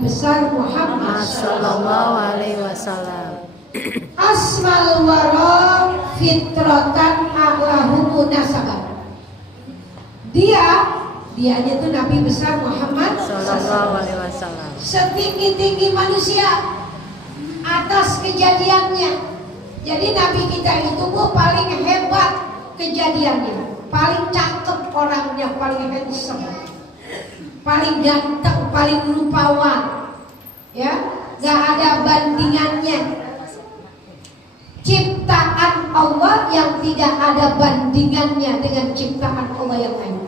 besar Muhammad sallallahu alaihi wasallam. Asmal wara fitratan a'lahu nasaban. Dianya tuh Nabi besar Muhammad Sallallahu alaihi wasallam. Setinggi-tinggi manusia atas kejadiannya. Jadi Nabi kita itu paling hebat kejadiannya, paling cakep orangnya, paling handsome, paling ganteng, paling rupawan, ya, gak ada bandingannya. Ciptaan Allah yang tidak ada bandingannya dengan ciptaan Allah yang lain.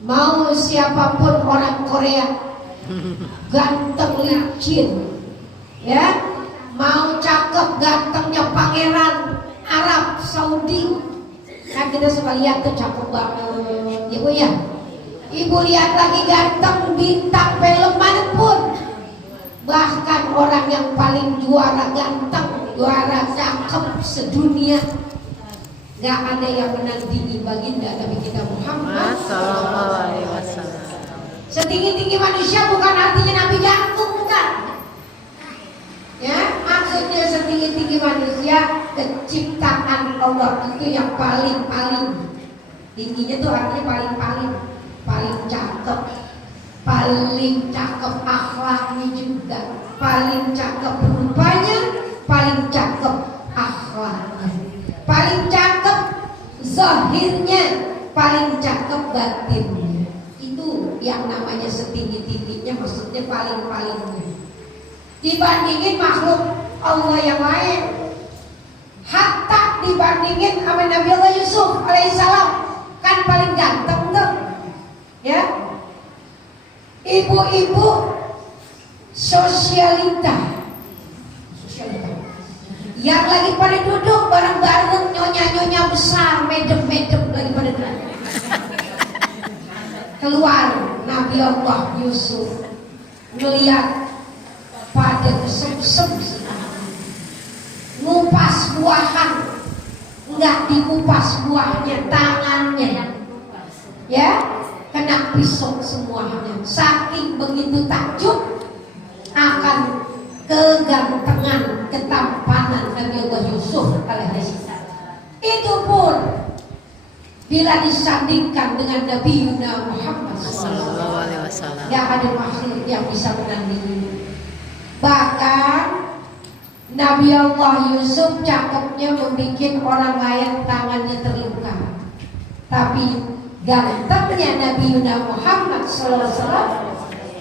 Mau siapapun orang Korea, ganteng licin, ya, mau cakep gantengnya pangeran Arab Saudi, kan kita suka lihat tuh cakep banget, ya Bu ya. Ibu lihat lagi ganteng bintang film manapun, bahkan orang yang paling juara ganteng, juara cakep sedunia, gak ada yang menandingi baginda Nabi kita Muhammad Sallallahu alaihi wasallam. Setinggi-tinggi manusia bukan artinya Nabi jantung, bukan. Ya, maksudnya setinggi-tinggi manusia keciptaan Allah itu yang paling tingginya tuh artinya paling cakep, paling cakep akhlaknya juga, paling cakep rupanya, paling cakep akhlaknya, paling cakep zahirnya, paling cakep batinnya. Itu yang namanya setinggi-tingginya, maksudnya paling-palingnya. Dibandingin makhluk Allah yang lain, hatta dibandingin sama Nabi Allah Yusuf alaihissalam, kan paling ganteng tuh, ya. Ibu-ibu sosialita yang lagi pada duduk bareng-bareng, nyonya-nyonya besar, medem-medem lagi pada duduk. Keluar Nabi Allah Yusuf, ngeliat pada kesem-sem, ngupas buahan, nggak dikupas buahnya, tangannya, ya, kena pisau semuanya. Saking begitu takjub akan kegantengan, ketampanan Nabi Allah Yusuf alaihissalam. Itu pun bila disandingkan dengan Nabi Muhammad Sallallahu alaihi wasallam, gak ada makhluk yang bisa menandingi. Bahkan Nabi Allah Yusuf cakepnya membuat orang lain tangannya terluka, tapi gantengnya Nabi Muhammad SAW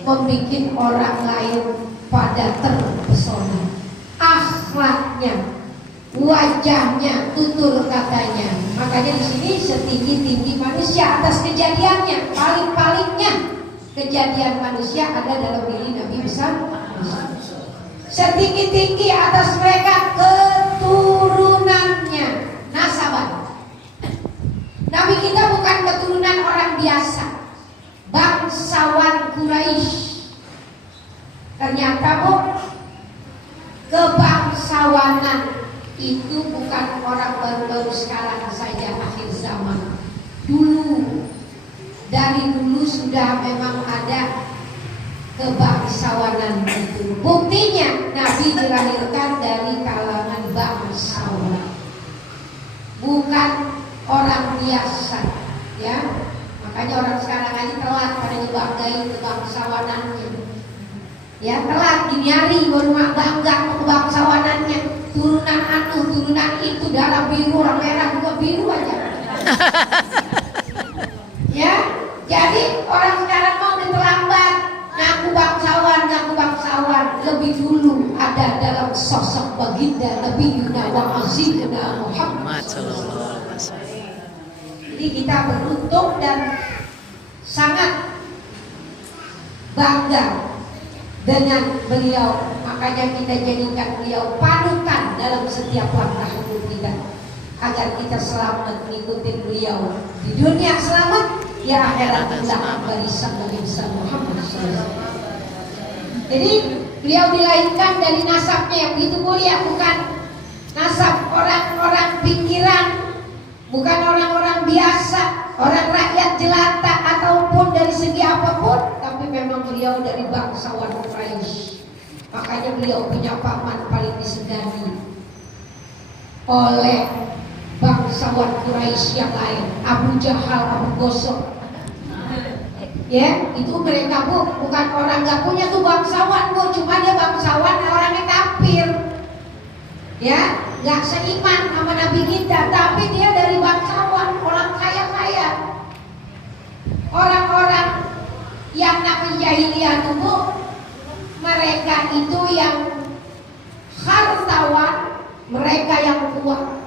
membuat orang lain pada terpesona. Akhlaknya, wajahnya, tutur katanya. Makanya di sini setinggi-tinggi manusia atas kejadiannya, paling-palingnya kejadian manusia ada dalam diri Nabi besar. Setinggi-tinggi atas mereka keturunannya, nasaban. Nabi kita bukan keturunan orang biasa, bangsawan Quraisy. Ternyata Bu, kebangsawanan itu bukan orang baru-baru sekarang saja, akhir zaman. Dari dulu sudah memang ada kebangsawanan itu. Buktinya Nabi dilahirkan dari kalangan bangsawan, bukan orang biasa, ya. Makanya orang sekarang aja telat pada dibanggain kebangsawanannya, ya, telat diniari baru bangga kebangsawanannya. Turunan itu darah biru, orang merah juga biru aja. Ya, jadi orang sekarang mau terlambat ngaku bangsawan, lebih dulu ada dalam sosok baginda Nabi wa Azizuna Muhammad sallallahu alaihi wasallam. Jadi kita beruntung dan sangat bangga dengan beliau. Makanya kita jadikan beliau panutan dalam setiap langkah hidup kita, agar kita selamat mengikuti beliau di dunia selamat, di akhirat selamat barisan Nabi Muhammad SAW. Jadi beliau dilahirkan dari nasabnya yang begitu mulia, bukan nasab orang-orang pinggiran, bukan orang-orang biasa, orang rakyat jelata ataupun dari segi apapun, tapi tapi memang beliau dari bangsawan Quraisy. Makanya beliau punya paman paling disegani oleh bangsawan Quraisy yang lain, Abu Jahal, Abu Gosok. Ya, itu mereka bukan orang nggak punya tuh bangsawan bu, cuma dia bangsawan orangnya kafir. Ya, nggak seiman sama Nabi kita, tapi dia dari bangsawan, orang kaya-kaya. Orang-orang yang namanya jahiliyah itu mereka itu yang hartawan, mereka yang kuat,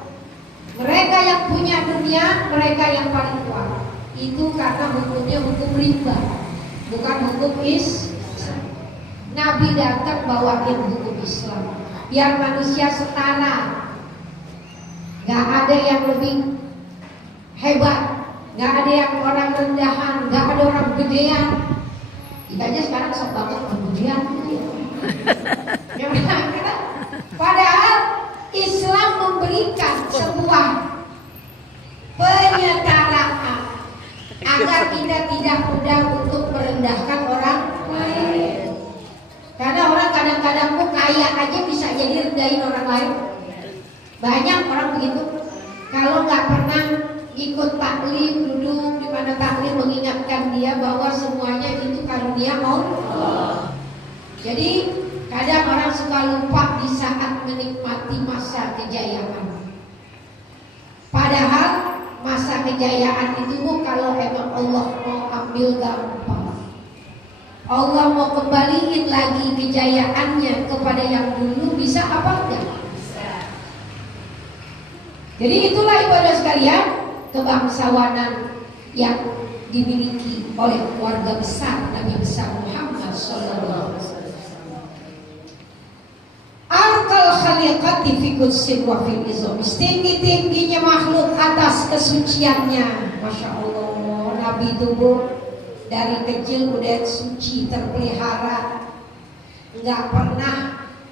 mereka yang punya dunia, mereka yang paling kuat. Itu karena hukumnya hukum riba, bukan hukum Islam. Nabi datang bawain hukum Islam, biar manusia setara, nggak ada yang lebih hebat, nggak ada yang orang rendahan, nggak ada orang gedean. Kita aja sekarang sok banget kemudian. Padahal Islam memberikan sebuah penyetaraan agar kita tidak mudah untuk merendahkan orang lain. Karena orang kadang-kadang kok kaya aja bisa jadi rendahin orang lain. Banyak orang begitu. Kalau nggak pernah ikut taklim, duduk di mana taklim mengingatkan dia bahwa semuanya itu karunia Allah. Jadi kadang orang suka lupa di saat menikmati masa kejayaan. Padahal masa kejayaan itu kalau emang Allah mau ambil gampang, Allah mau kembaliin lagi kejayaannya kepada yang dulu, bisa apa enggak? Jadi itulah ibadah sekalian, kebangsawanan yang dimiliki oleh keluarga besar Nabi besar Muhammad sallallahu alaihi wasallam. Arkal khaliqati fi qudsin wa fil izam. Tinggi-tingginya makhluk atas kesuciannya. Masya Allah, Nabi itu dari kecil udah suci, terpelihara, nggak pernah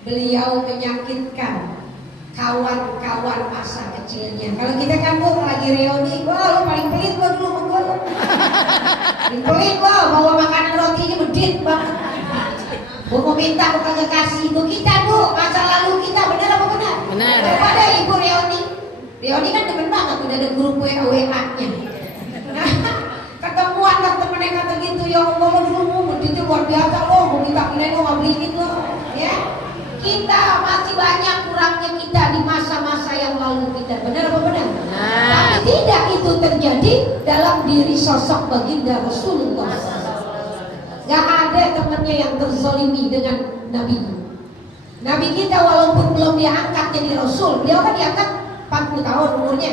beliau menyakitkan kawan-kawan masa kecilnya. Kalau kita kan lagi reuni, wah lu paling pelit gua dulu sama gua. Paling pelit gua, bawa makanan rotinya bedit banget. Gua mau minta gua kagak kasih. Itu kita bu, masa lalu kita, benar apa benar? Benar. Daripada ibu reuni. Reuni kan demen banget, udah ada grup WA-nya. Ketemuan temen-temen kata gitu, ya Allah lo dulu beditnya luar biasa lo, gua minta pindahin lo, gak beli gitu. Ya. Kita masih banyak kurangnya kita di masa-masa yang lalu kita, benar apa benar? Tapi tidak itu terjadi dalam diri sosok baginda Rasulullah. Gak ada temannya yang terzolimi dengan Nabi. Nabi kita walaupun belum diangkat jadi Rasul, beliau kan diangkat 40 tahun umurnya.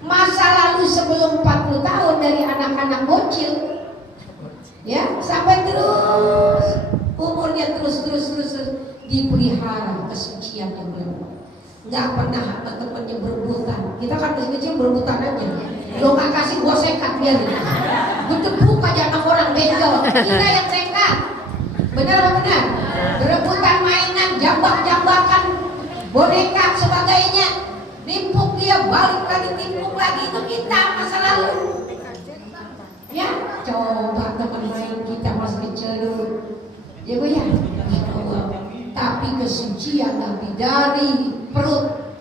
Masa lalu sebelum 40 tahun dari anak-anak bocil, ya sampai terus umurnya terus dipelihara kesuciannya beliau. Nggak pernah sama temennya berebutan. Kita kan kecil berebutan aja. Lo nggak kasih gua sekat biar gedebuk aja anak orang benjol. Kita yang sekat. Benar apa benar? Berebutan mainan, jambak-jambakan, boneka sebagainya. Nimpuk dia, balik lagi, nimpuk lagi, itu kita masa lalu. Ya, coba teman main kita masih kecil dulu. Ya bu ya, Masya Allah. Tapi kesucian Nabi dari perut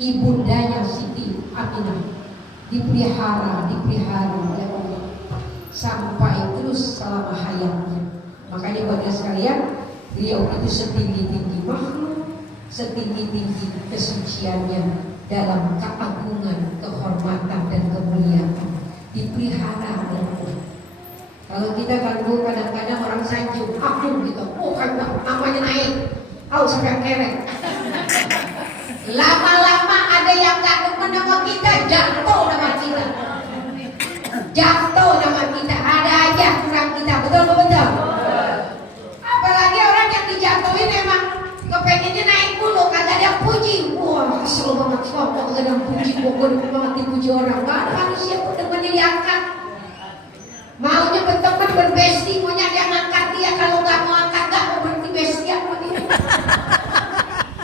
ibundanya Siti Aminah dipelihara oleh Allah sampai terus selama hayatnya. Makanya bagi sekalian, beliau itu setinggi-tinggi makhluk, setinggi-tinggi kesuciannya dalam keagungan, kehormatan dan kemuliaan dipelihara oleh Allah. Kalau kita kan kadang-kadang orang sanjung, agung gitu, oh kan namanya naik, sampai kerek. Lama-lama ada yang gak demen sama kita, jatuh nama kita. Jatuh nama kita, ada aja kurang kita, betul apa betul? Apalagi orang yang dijatuhin emang kepengennya naik dulu, kagak ada puji. Wah, kesel banget, kagak ada puji, pokoknya banget dipuji orang. Gak ada manusia pun demennya diangkat. Maunya berteman berbesti, maunya dia ngangkat dia, kalau nggak mau angkat nggak mau berhenti bestian begitu.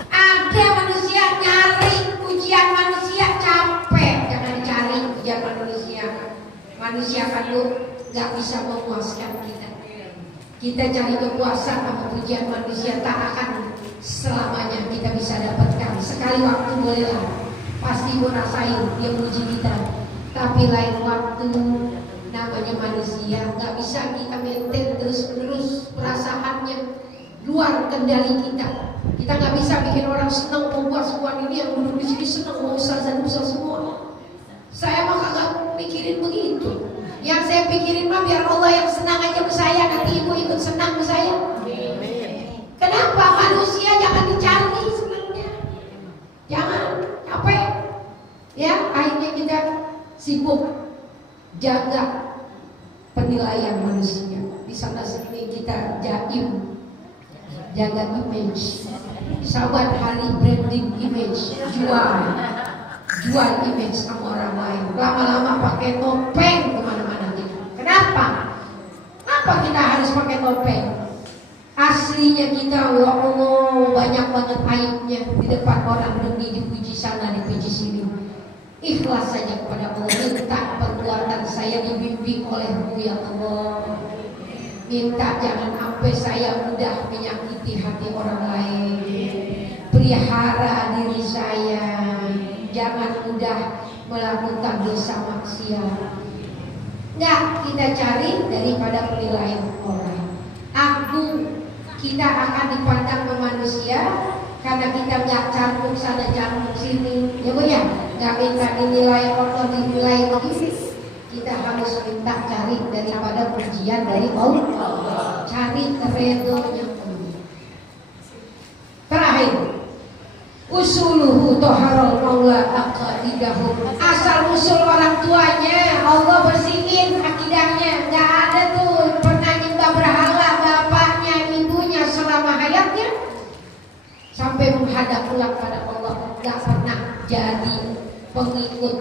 Ada manusia nyari pujian manusia, capek, jangan cari pujian manusia. Manusia kan lu nggak bisa memuaskan kita. Kita cari kepuasan sama pujian manusia tak akan selamanya kita bisa dapatkan. Sekali waktu bolehlah, pasti pun rasain dia muji kita. Tapi lain waktu, namanya manusia nggak bisa kita maintain terus-menerus perasaannya luar kendali kita. Kita nggak bisa bikin orang senang mau puas-puan ini yang duduk di sini senang mau ustaz dan ustaz semua. Saya mah kagak mikirin begitu. Yang saya pikirin mah biar Allah yang senang aja ke saya, nanti ibu ikut senang ke saya. Kenapa manusia jangan dicari senangnya? Jangan capek. Ya, akhirnya kita sibuk jaga penilaian manusia. Di sana sini kita jaim, jaga image. Sahabat hari branding image, jual image sama orang lain. Lama-lama pakai topeng kemana-mana gitu. Kenapa? Kenapa kita harus pakai topeng? Aslinya kita, ya Allah, banyak banget aibnya di depan orang, demi dipuji sana, dipuji sini. Ikhlas saja kepada Allah, minta perbuatan saya dibimbing oleh-Mu ya Allah. Minta jangan sampai saya mudah menyakiti hati orang lain. Pelihara diri saya, jangan mudah melakukan dosa maksiat. Nggak kita cari daripada penilaian orang. Kita akan dipandang manusia karena kita nggak canggung sana canggung sini, ya Bu ya. Nggak minta dinilai Allah, dinilai begitu. Kita harus minta cari daripada pujian dari Allah. Cari keredonya Allah. Terakhir, usuluhu toharul maula aqidahum. Asal usul orang tuanya Allah bersihin akidahnya. Nggak ada tuh pernah nyembah berhala bapaknya ibunya selama hayatnya sampai menghadap pulang pada Allah. Nggak pernah jadi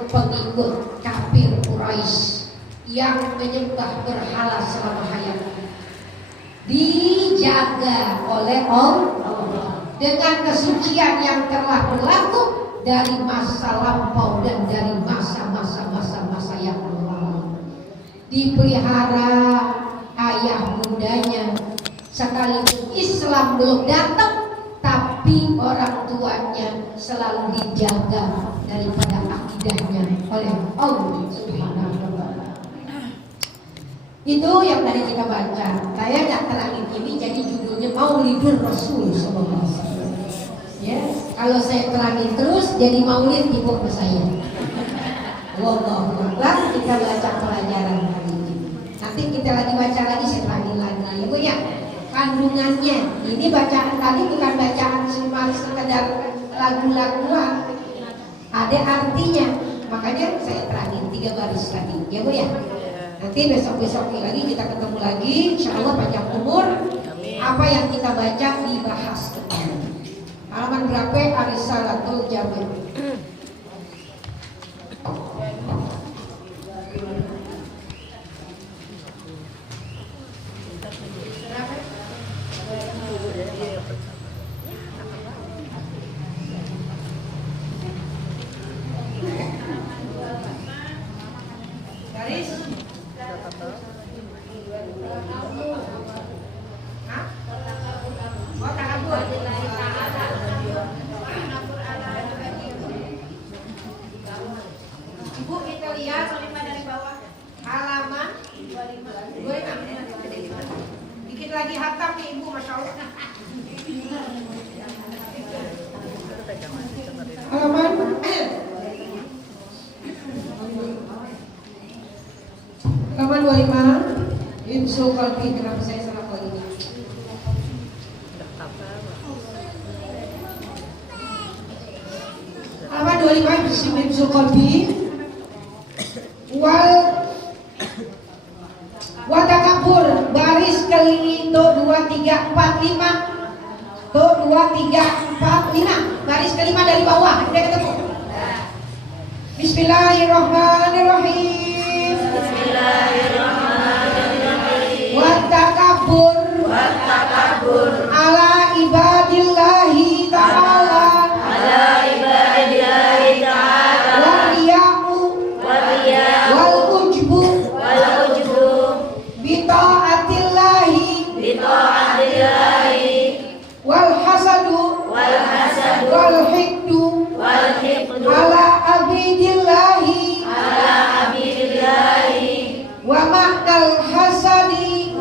pengikut kafir Quraisy yang menyembah berhala selama hayatnya. Dijaga oleh Allah dengan kesucian yang telah berlaku dari masa lampau dan dari masa-masa yang lalu. Dipelihara ayah bundanya, sekalipun Islam belum datang, tapi orang tuanya selalu dijaga daripada akidahnya oleh Allah Subhanahu wa Ta'ala. Itu yang tadi kita baca. Saya nggak terangin ini jadi judulnya Maulidul Rasul Sallallahu Alaihi Wasallam. Ya, kalau saya terangin terus jadi Maulid ibu ke saya. Wallahu a'lam. Kita baca pelajaran hari ini. Nanti kita lagi baca lagi, saya terangin lagi ya Bu ya. Kandungannya. Ini bacaan tadi bukan bacaan cuma sekedar lagu-laguan. Ada artinya. Makanya saya terangin 3 baris lagi. Ya Bu ya. Nanti besok-besok lagi kita ketemu lagi, insya Allah panjang umur. Apa yang kita baca dibahas kembali. Halaman berapa? Ar-Risalatul Jami'. Garis? Ibu kita lihat dari bawah halaman 25. Dikit lagi hatam nih Ibu, Masya Allah. Halaman halaman 25. Hibzul qalbi, kenapa saya salah lagi? Halaman 25 Hibzul qalbi. Watakabur baris kali itu 2, 3, 4, 5. Tuh 2, 3, 4, 5. Baris kelima dari bawah. Udah ketemu. Bismillahirrahmanirrahim. Watakabur ala ibadillahi ta'ala. Wal ujbu bita'atillahi wal hikdu ala abidillahi wa ma'nal hasadi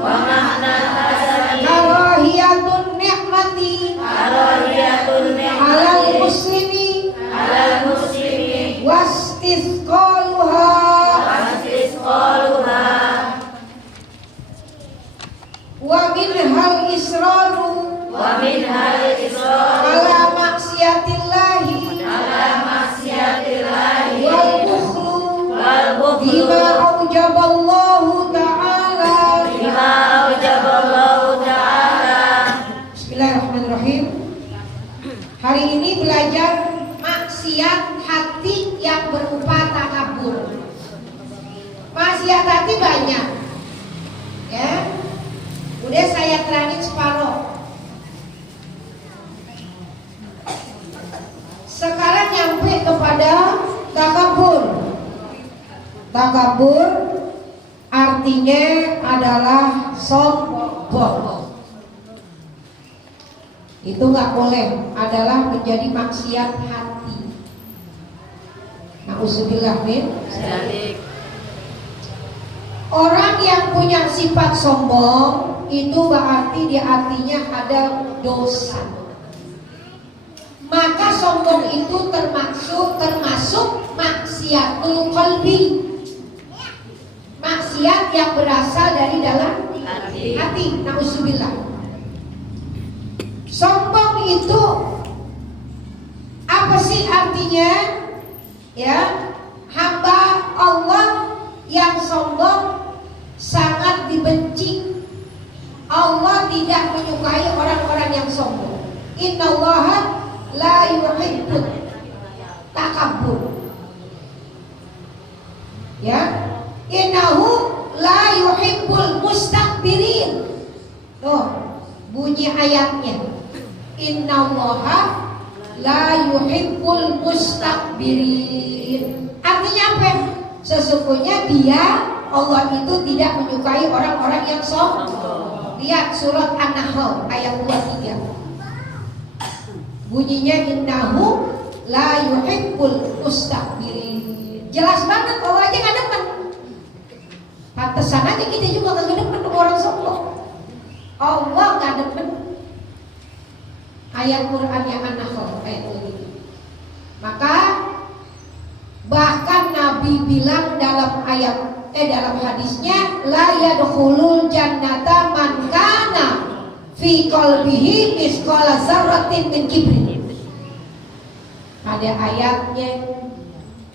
karahiyatun ni'mati alal muslimi wastisqaluha wa minhal israru ala maksiatillahi wal bukhlu bima aujaballahu ta'ala. Bismillahirrahmanirrahim. Hari ini belajar maksiat hati yang berupa takabur. Maksiat hati banyak, ya. Udah saya terangin separuh. Sekarang nyampe kepada takabur. Takabur artinya adalah sombong. Itu nggak boleh, adalah menjadi maksiat hati. Nauzubillah min dzalik. Orang yang punya sifat sombong itu berarti di hatinya ada dosa. Maka sombong itu termasuk maksiatul qalbi. Maksiat yang berasal dari dalam hati. Nauzubillah. Sombong itu apa sih artinya? Ya, hamba Allah yang sombong sangat dibenci. Allah tidak menyukai orang-orang yang sombong. Innallaha la yuhibbut takabbur. Ya, innahu la yuhibbul mustakbirin. Tuh, bunyi ayatnya. Innallaha la yuhibbul mustakbirin. Artinya apa? Sesungguhnya dia, Allah itu tidak menyukai orang-orang yang sombong. Lihat surat An-Nahl ayat 23. Bunyinya innahu la yuhibbul mustakbirin. Jelas banget, Allah aja gak demen. Pantesan aja kita juga gak demen sama orang sombong. Allah gak demen. Ayat Quran yang An-Nahl ayat 23. Maka bahkan Nabi bilang dalam dalam hadisnya, la yadkhulul jannata man kana fi qalbihi misqala dzarratin min kibrin. Ada ayatnya,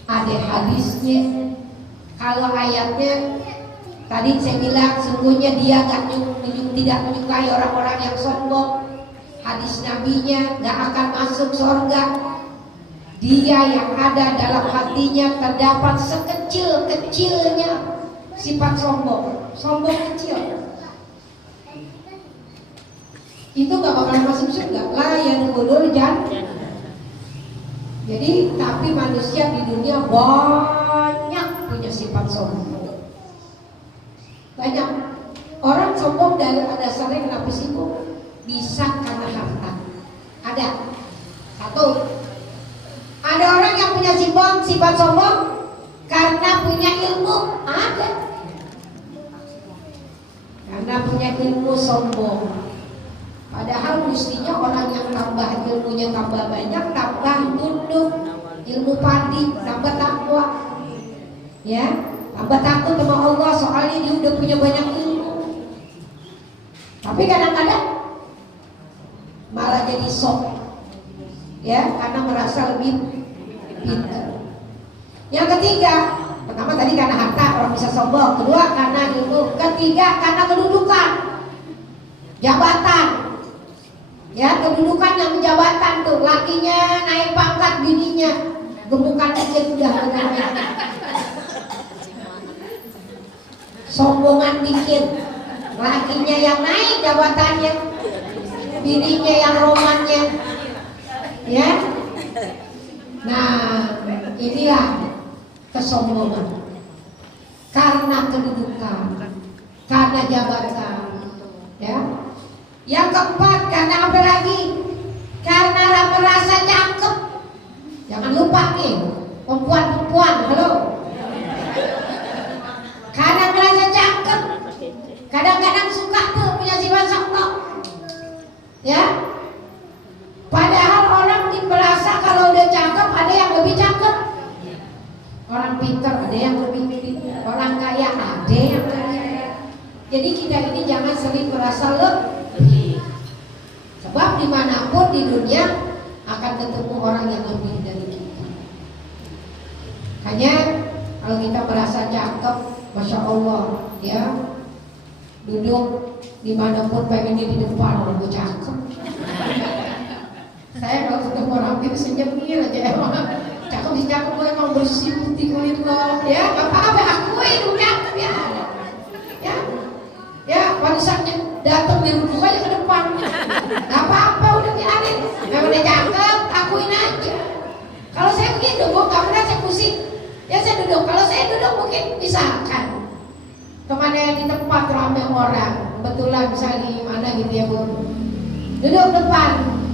ada hadisnya. Kalau ayatnya tadi saya bilang sungguhnya dia tidak menyukai orang-orang yang sombong. Hadis nabinya gak akan masuk surga dia yang ada dalam hatinya terdapat sekecil-kecilnya sifat sombong kecil, itu gak bakalan masuk surga. La yadkhulul jannah. Jadi tapi manusia di dunia banyak punya sifat sombong. Banyak orang sombong dari dasarnya kenapa sih Bu? Bisa karena harta. Ada satu. Ada orang yang punya sifat sombong karena punya ilmu. Ada. Karena punya ilmu sombong. Padahal mestinya orang yang tambah ilmunya tambah banyak, tambah tunduk, ilmu padi, tambah takwa. Ya, tambah takut sama Allah soalnya dia udah punya banyak ilmu. Tapi kadang-kadang malah jadi sok. Ya, karena merasa lebih pintar. Yang ketiga, pertama tadi karena harta orang bisa sombong. Kedua karena ilmu. Ketiga karena kedudukan, jabatan. Ya, kedudukan yang jabatan tuh, lakinya naik pangkat, bininya gemukan dikit udah dengannya. Sombongan dikit, lakinya yang naik jabatannya, bininya yang romannya. Ya, nah inilah kesombongan karena kedudukan, karena jabatan. Ya, yang keempat karena apa lagi? Karena merasa nyaman Ya, padahal orang merasa kalau udah cakep ada yang lebih cakep. Orang pintar ada yang lebih pintar, orang kaya ada yang kaya. Jadi kita ini jangan sering merasa lebih. Sebab dimanapun di dunia akan ketemu orang yang lebih dari kita. Hanya kalau kita merasa cakep, masya Allah, ya duduk dimanapun pengennya di depan orang cakep. Saya kalau ketemu orang itu senyum aja emang cakep sih cakep, gue emang bersih putih kulit lo, ya nggak apa-apa akui itu cakep ya. Ya, pada saatnya datang di rumah aja ke depan, nggak apa-apa udah biarin, memang dia cakep, akuin aja. Kalau saya begitu, gue nggak pernah saya pusing. Ya saya duduk, kalau saya duduk mungkin misalkan kemana yang di tempat ramai orang, kebetulan misalnya di mana gitu ya Bu, duduk depan,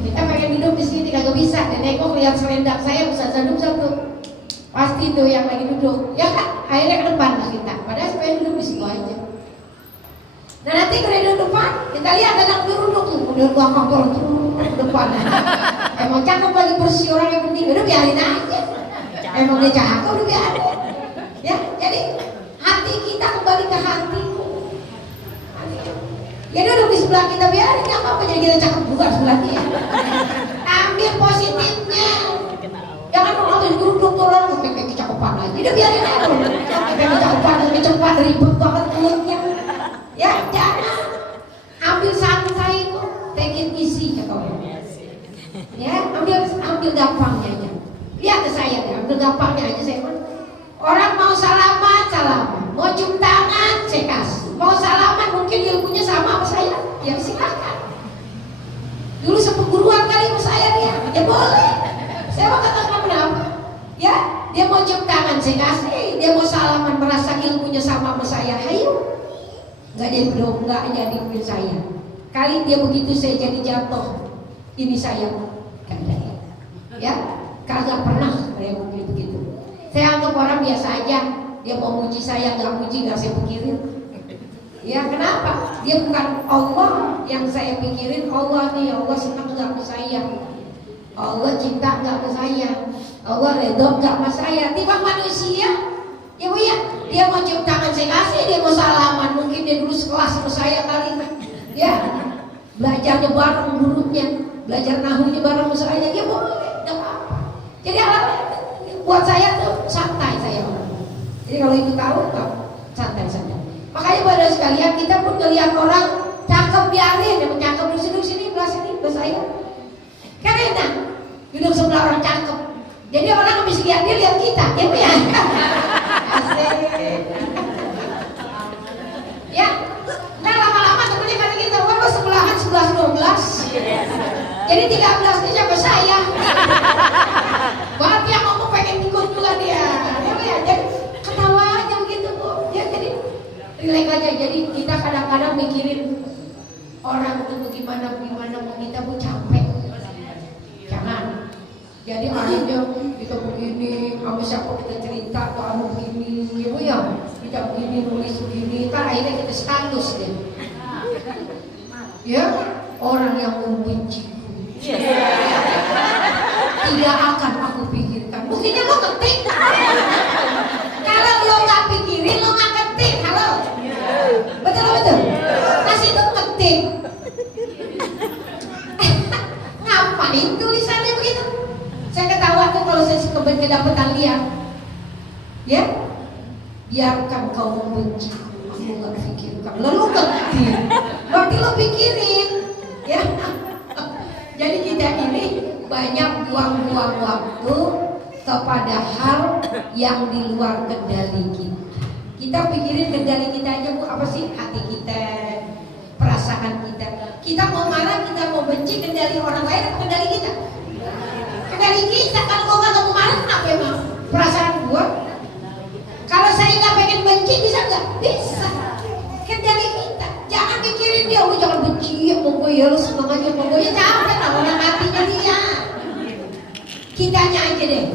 kita pengen duduk di sini kagak bisa, dan nengok lihat selendang saya bisa duduk satu, pasti tuh yang lagi duduk, ya kan, akhirnya ke depan lah kita, padahal supaya duduk di situ aja. Nah nanti kalau duduk depan, kita lihat ada yang duduk tuh, udah belakang turun ke depan. Emang cakep lagi bersih orang yang penting, udah biarin aja. Emang dia cakep udah biarin. Ya, jadi hati kita kembali ke hati. Ya duduk di sebelah kita biarin, nggak apa-apa, jadi kita cakep juga sebelah dia. Ambil positifnya. Jangan mau duduk turun kayak kecakepan aja. Udah biarin aja. Kayak kecakepan ribet banget mulutnya. Ya jangan ambil santai kok, take it easy kata orang. Ya ambil gampangnya aja. Lihat ke saya deh, ambil gampangnya aja saya. Orang mau salaman, mau cium tangan, saya kasih. Mau salaman mungkin ilmunya sama saya, ya silakan. Dulu seperguruan kali sama saya dia, ya boleh. Saya mau katakan kenapa? Ya dia mau cium tangan saya kasih, dia mau salaman merasa ilmunya sama saya, ayo. Nggak jadi bro, nggak jadi mungkin saya. Kali dia begitu saya jadi jatuh, ini saya kagak ya, kagak pernah saya mungkin begitu. Saya anggap orang biasa aja, dia mau muji saya nggak muji nggak saya pikirin. Ya kenapa? Dia bukan Allah yang saya pikirin. Allah nih, Allah senang nggak ke saya, Allah cinta nggak ke saya, Allah redha nggak sama saya. Tiba manusia. Ya Bu ya, dia mau cium tangan saya kasih, dia mau salaman, mungkin dia dulu sekelas sama saya kali, ya belajarnya bareng gurunya, belajar nahunya bareng sama saya, ya boleh, nggak apa-apa. Jadi buat saya tuh santai saya. Jadi kalau itu tahu santai saja. Makanya pada sekalian kita pun ngeliat orang cakep biarin, yang cakep duduk sini, belah saya. Kan enak, duduk sebelah orang cakep. Jadi orang habis lihat dia lihat kita, ya Bu ya. Ya, nah lama-lama temennya kata kita, wah lo sebelahan 11-12. Jadi 13 ini siapa saya? Buat yang ngomong pengen ikut juga dia. Ya, jadi ketawa aja begitu Bu. Ya jadi relax aja. Jadi kita kadang-kadang mikirin orang itu gimana mau kita Bu capek. Jangan. Jadi akhirnya kita begini, sama siapa kita cerita, kamu begini, ya Bu ya, kita begini, nulis begini, kan akhirnya kita status deh. Ya, orang yang membenciku tidak akan aku pikirkan. Buktinya lo ketik. Kalau lo nggak pikirin, lo nggak ketik. Halo, betul. Kasih itu ketik. Ngapain tulisannya begitu? Saya ketawa tuh kalau saya kedapetan lihat. Ya, biarkan kau membenci, aku nggak pikirkan. Lalu ketik, berarti lo pikirin, ya. Jadi kita ini banyak buang-buang waktu kepada hal yang di luar kendali kita. Kita pikirin kendali kita aja Bu, apa sih? Hati kita, perasaan kita. Kita mau marah, kita mau benci, kendali orang lain apa kendali kita? Kendali kita. Kalau gua nggak mau marah, kenapa emang? Perasaan gua. Kalau saya nggak pengen benci, bisa nggak? Bisa. Kendali kita. Jangan pikirin dia, lu jangan benci ya, mau gue ya, lu seneng aja, mau gue ya capek lah, orang hatinya dia. Kitanya aja deh,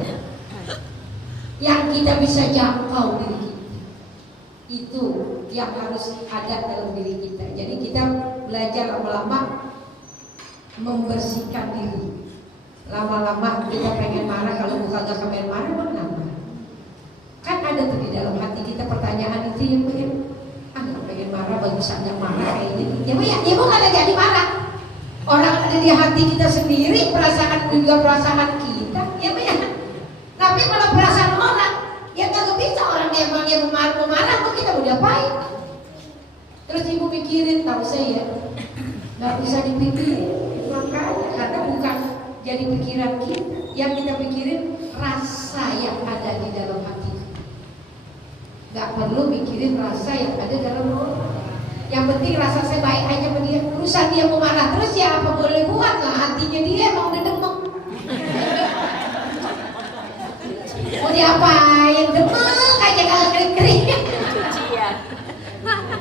yang kita bisa jangkau diri kita. Itu yang harus ada dalam diri kita. Jadi kita belajar lama-lama membersihkan diri. Lama-lama kita pengen marah, kalau bukan gak pengen marah, emang kenapa? Kan ada tuh di dalam hati kita pertanyaan itu yang pengen, gak pengen marah, bagusan gak marah kayak gini. Ya mau gak jadi marah. Orang ada di hati kita sendiri, perasaan juga perasaan kita, ya ya. Tapi kalau perasaan orang, ya kagak bisa orang yang emangnya mau marah, kok kita mau diapain? Terus ibu pikirin, tahu saya, nggak bisa dipikirin, makanya karena bukan jadi pikiran kita, yang kita pikirin rasa yang ada di dalam hati. Nggak perlu mikirin rasa yang ada dalam orang. Yang penting rasa saya baik aja sama dia. Urusan dia mau marah terus ya apa boleh buat lah, hatinya dia emang udah demek. Mau diapain, demek aja kalau kering-kering.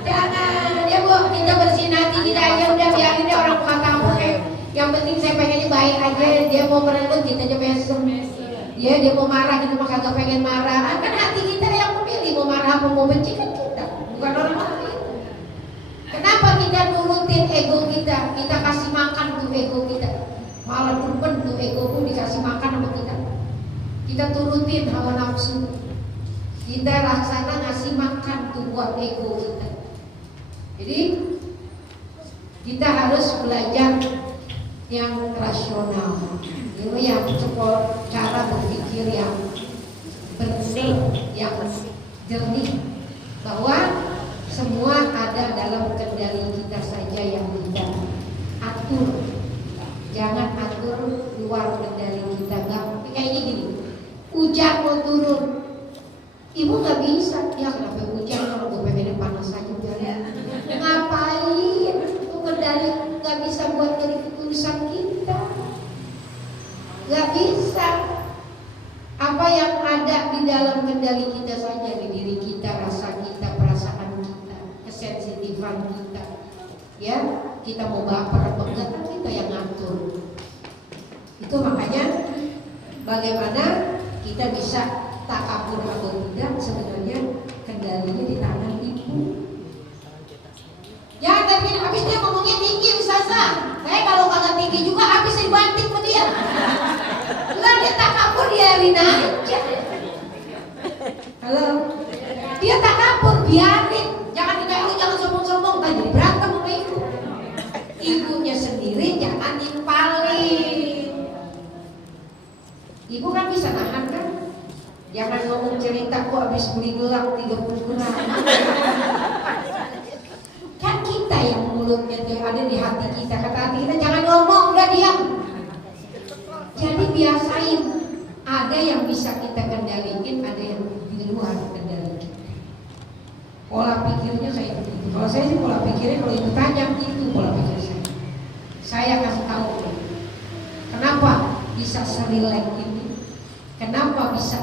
Jangan, ya bu, kita bersihin hati kita aja, udah biarin deh orang bukan tamu kayak. Yang penting saya pengennya baik aja, dia mau merebut kita aja mesem. Dia mau marah, kita mah kagak pengen marah. Kan hati kita yang memilih mau marah apa mau benci kan kita, bukan orang lain. Kenapa kita nurutin ego kita? Kita kasih makan tuh ego kita. Malah demen tuh egoku dikasih makan sama kita. Kita turutin hawa nafsu. Kita laksana ngasih makan tuh buat ego kita. Jadi kita harus belajar yang rasional. Ini yang cara berpikir yang bersih, yang jernih, bahwa semua ada dalam kendali kita saja yang kita atur. Jangan atur luar kendali kita. Nggak kayaknya gini, hujan mau turun, ibu nggak bisa. Ya kenapa hujan, kalau gue pengen panas aja udah. Ngapain? Itu kendali nggak bisa buat jadi keputusan kita. Nggak bisa. Apa yang ada di dalam kendali kita saja, di diri kita, rasa kita, perasaan kita, kesensitifan kita. Ya, kita mau baper atau enggak kan kita yang ngatur. Itu makanya bagaimana kita bisa takabur atau tidak, sebenarnya kendalinya di tangan ibu. Ya, tapi habis dia ngomongnya tinggi Ustazah. Saya kalau kagak tinggi juga habis dibanting sama dia. Enggak, dia takabur, biarin aja. Halo, dia takabur, biarin. Jangan kayak lu, jangan sombong-sombong, tadi jadi berantem sama ibu. Ibunya sendiri jangan nimpalin. Ibu kan bisa nahan kan? Jangan ngomong cerita kok habis beli gelang 30 gram. Kan kita yang mulutnya tuh ada di hati kita. Kata hati kita jangan ngomong, udah diam. Jadi biasain. Ada yang bisa kita kendalikan, ada yang di luar kendali kita. Pola pikirnya kayak begitu. Kalau saya sih pola pikirnya, kalau itu tanya, itu pola pikir saya. Saya kasih tahu kenapa bisa serilek ini, kenapa bisa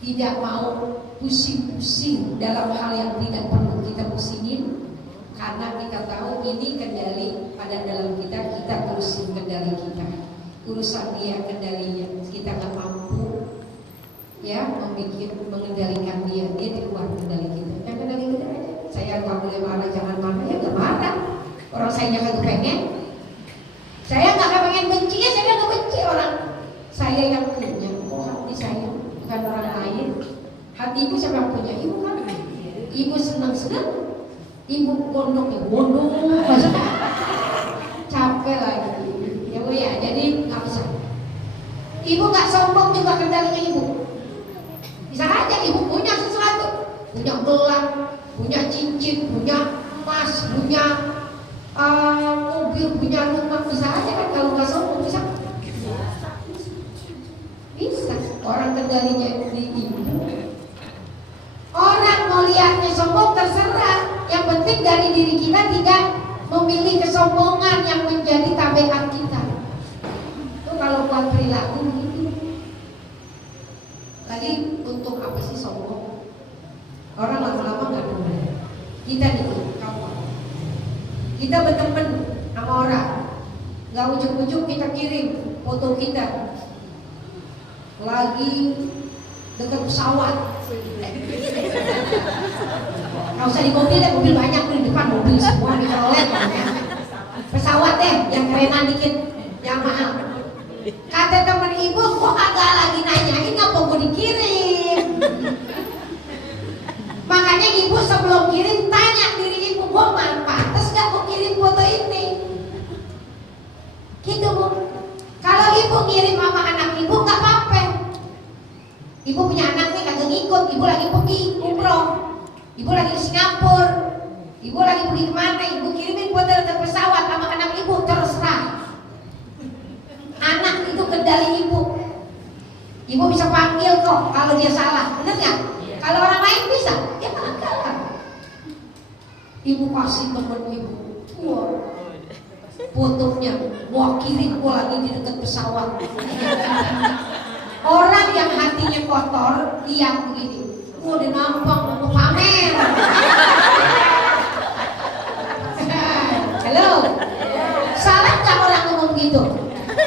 tidak mau pusing-pusing dalam hal yang tidak perlu kita pusingin, karena kita tahu ini kendali pada dalam kita, kita terusin kendali kita. Urusan dia kendalinya, kita nggak mampu ya mengendalikan dia di luar kendali kita. Yang kendali kita aja. Saya nggak boleh marah, jangan marah, ya nggak marah. Orang saya nggak pengen. Saya nggak pengen benci, ya saya nggak benci orang. Saya yang punya, hati saya bukan orang lain. Hati ibu siapa yang punya? Ibu kan. Ibu senang-senang, ibu bondong, capek lagi. Ya bu ya, jadi nggak bisa. Ibu nggak sombong juga kendalinya ibu. Bisa aja ibu punya sesuatu, punya gelang, punya cincin, punya emas, punya mobil, punya rumah, bisa aja kan kalau nggak sombong bisa. Bisa. Orang kendalinya di ibu. Orang mau lihatnya sombong terserah. Yang penting dari diri kita tidak memilih kesombongan yang menjadi tabiat kita. Itu kalau buat perilaku gitu. Lagi untuk apa sih sombong? Orang lama-lama nggak dengar. Kita nih, kita berteman sama orang, nggak ujuk-ujuk kita kirim foto kita lagi dekat pesawat. Nggak usah di mobil deh, mobil banyak tuh di depan, mobil semua di toilet. Pesawat deh, yang kerenan dikit Gitu Bu. Kalau ibu ngirim sama anak ibu nggak apa-apa. Ibu punya anak nih kagak ngikut, ibu lagi pergi umroh, ibu lagi di Singapura, ibu lagi pergi kemana, ibu kirimin foto ke pesawat sama anak ibu, terserah. Anak itu kendali ibu. Ibu bisa panggil kok kalau dia salah, bener nggak? Kalau orang lain bisa, ya kagak lah. Ibu kasih temen ibu, wah, fotonya, mau kirim gua lagi di dekat pesawat. Orang yang hatinya kotor, lihat begini, mau dinampang, mau pamer. Halo, salah nggak orang ngomong gitu?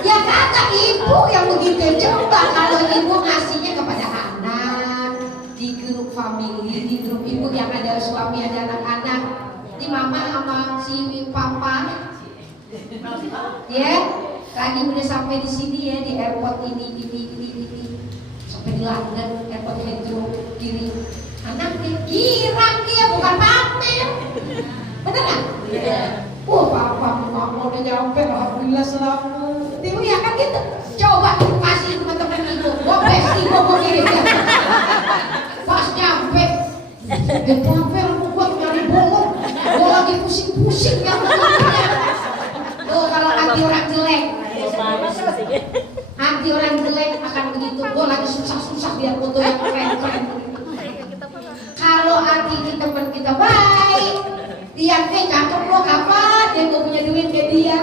Ya kagak, ibu yang begitu. Coba kalau ibu ngasihnya kepada anak di grup family, di grup ibu yang ada suami, ada anak-anak, di mama sama si papa, ya, lagi udah sampai di sini ya, di airport ini, sampai di London, airport Heathrow kiri, anaknya girang dia, bukan pamer, bener nggak? Wah, papa mama udah nyampe, alhamdulillah selamat. Ibu ya kan gitu. Coba kasih teman-teman ibu, gua besti gua kirim ya. Pas nyampe, dia pamer gua nyari bolong, gua lagi pusing-pusing ya. Tuh kalau hati orang jelek, hati orang jelek akan begitu. Gua lagi susah-susah biar foto yang keren-keren. Kalau hati teman kita baik, lihat deh cakep lo, kapan dia gak punya duit kayak dia,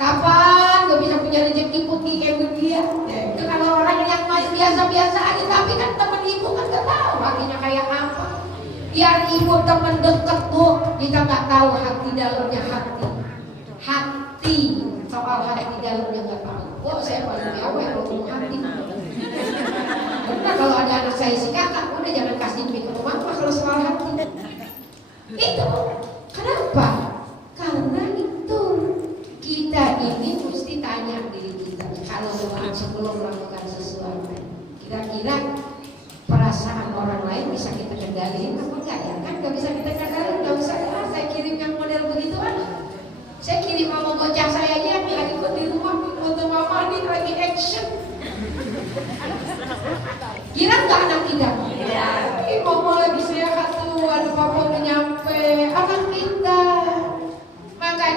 kapan gak bisa punya rezeki putih kayak dia. Itu kalau orang yang biasa-biasa aja, tapi kan temen ibu kan gak tahu hatinya kayak apa. Biar ibu temen deket bu, kita gak tahu hati dalamnya hati soal hati dalamnya gak tahu. Wah saya paling awet kalau ngomong hati. Karena kalau ada anak saya si kakak, udah jangan kasih duit ke rumah kalau soal hati. Itu kenapa? Karena itu kita ini mesti tanya diri kita kalau memang sebelum melakukan sesuatu, kira-kira perasaan orang lain bisa kita kendaliin apa enggak ya? Kan nggak bisa kita kendaliin, nggak usah saya kirim yang model begitu kan. Saya kirim sama bocah saya aja yang